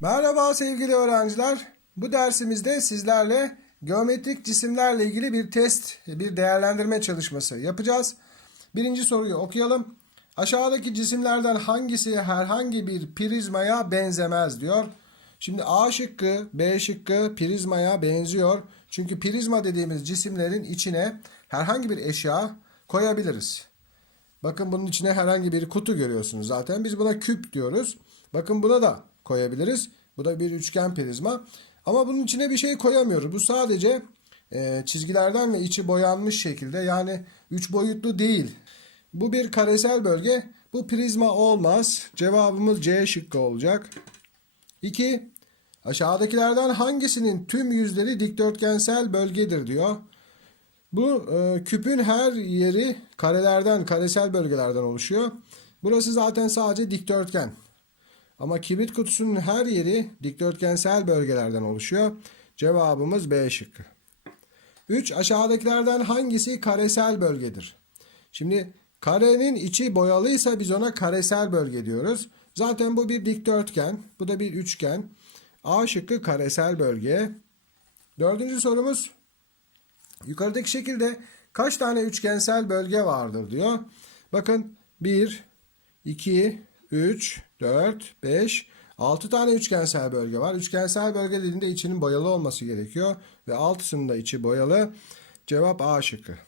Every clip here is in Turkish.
Merhaba sevgili öğrenciler. Bu dersimizde sizlerle geometrik cisimlerle ilgili bir test, bir değerlendirme çalışması yapacağız. Birinci soruyu okuyalım. Aşağıdaki cisimlerden hangisi herhangi bir prizmaya benzemez diyor. Şimdi A şıkkı, B şıkkı prizmaya benziyor. Çünkü prizma dediğimiz cisimlerin içine herhangi bir eşya koyabiliriz. Bakın bunun içine herhangi bir kutu görüyorsunuz zaten. Biz buna küp diyoruz. Bakın buna da koyabiliriz. Bu da bir üçgen prizma. Ama bunun içine bir şey koyamıyoruz. Bu sadece e, çizgilerden ve içi boyanmış şekilde. Yani üç boyutlu değil. Bu bir karesel bölge. Bu prizma olmaz. Cevabımız C şıkkı olacak. 2. Aşağıdakilerden hangisinin tüm yüzleri dikdörtgensel bölgedir diyor. Bu e, küpün her yeri karelerden, karesel bölgelerden oluşuyor. Burası zaten sadece dikdörtgen. Ama kibrit kutusunun her yeri dikdörtgensel bölgelerden oluşuyor. Cevabımız B şıkkı. 3. Aşağıdakilerden hangisi karesel bölgedir? Şimdi karenin içi boyalıysa biz ona karesel bölge diyoruz. Zaten bu bir dikdörtgen. Bu da bir üçgen. A şıkkı karesel bölge. Dördüncü sorumuz. Yukarıdaki şekilde kaç tane üçgensel bölge vardır diyor. Bakın 1, 2, 3, 4, 5, 6 tane üçgensel bölge var. Üçgensel bölge dediğinde içinin boyalı olması gerekiyor. Ve altısının da içi boyalı. Cevap A şıkkı.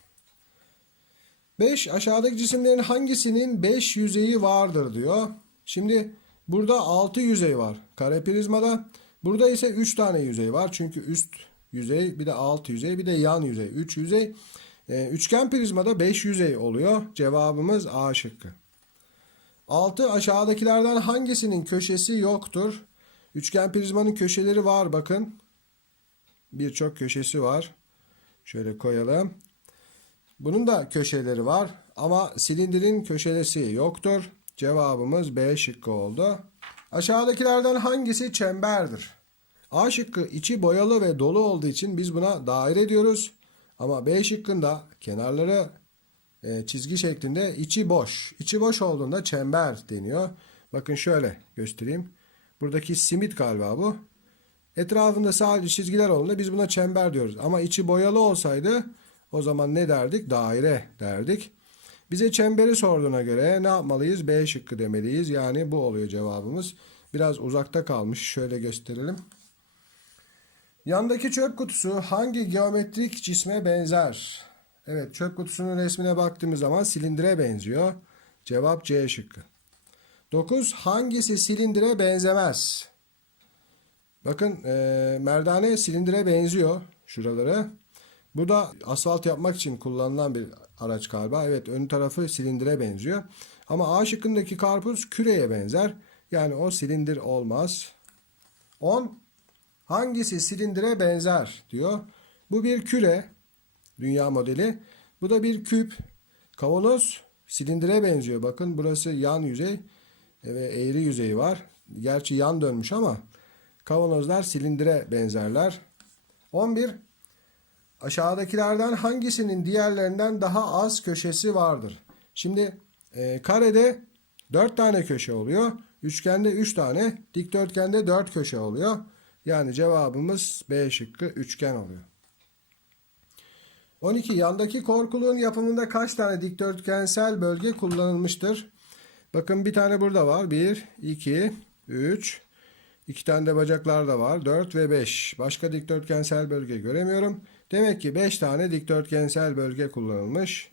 5. Aşağıdaki cisimlerin hangisinin 5 yüzeyi vardır diyor. Şimdi burada 6 yüzey var kare prizmada. Burada ise 3 tane yüzey var. Çünkü üst yüzey bir de alt yüzey bir de yan yüzey. 3 yüzey. Ee, üçgen prizmada 5 yüzey oluyor. Cevabımız A şıkkı. 6. Aşağıdakilerden hangisinin köşesi yoktur? Üçgen prizmanın köşeleri var bakın. Birçok köşesi var. Şöyle koyalım. Bunun da köşeleri var ama silindirin köşesi yoktur. Cevabımız B şıkkı oldu. Aşağıdakilerden hangisi çemberdir? A şıkkı içi boyalı ve dolu olduğu için biz buna daire diyoruz. Ama B şıkkında kenarları e, çizgi şeklinde içi boş. İçi boş olduğunda çember deniyor. Bakın şöyle göstereyim. Buradaki simit galiba bu. Etrafında sadece çizgiler olduğunda biz buna çember diyoruz. Ama içi boyalı olsaydı o zaman ne derdik? Daire derdik. Bize çemberi sorduğuna göre ne yapmalıyız? B şıkkı demeliyiz. Yani bu oluyor cevabımız. Biraz uzakta kalmış. Şöyle gösterelim. Yandaki çöp kutusu hangi geometrik cisme benzer? Evet çöp kutusunun resmine baktığımız zaman silindire benziyor. Cevap C şıkkı. 9. Hangisi silindire benzemez? Bakın e, merdane silindire benziyor şuraları. Bu da asfalt yapmak için kullanılan bir araç galiba. Evet ön tarafı silindire benziyor. Ama A şıkkındaki karpuz küreye benzer. Yani o silindir olmaz. 10. Hangisi silindire benzer diyor. Bu bir küre. Dünya modeli. Bu da bir küp. Kavanoz silindire benziyor. Bakın burası yan yüzey ve eğri yüzey var. Gerçi yan dönmüş ama kavanozlar silindire benzerler. 11. Aşağıdakilerden hangisinin diğerlerinden daha az köşesi vardır? Şimdi e, karede 4 tane köşe oluyor. Üçgende 3 tane, dikdörtgende 4 köşe oluyor. Yani cevabımız B şıkkı üçgen oluyor. 12. Yandaki korkuluğun yapımında kaç tane dikdörtgensel bölge kullanılmıştır? Bakın bir tane burada var. 1, 2, 3, 2 tane de bacaklar da var. 4 ve 5. Başka dikdörtgensel bölge göremiyorum. Demek ki 5 tane dikdörtgensel bölge kullanılmış.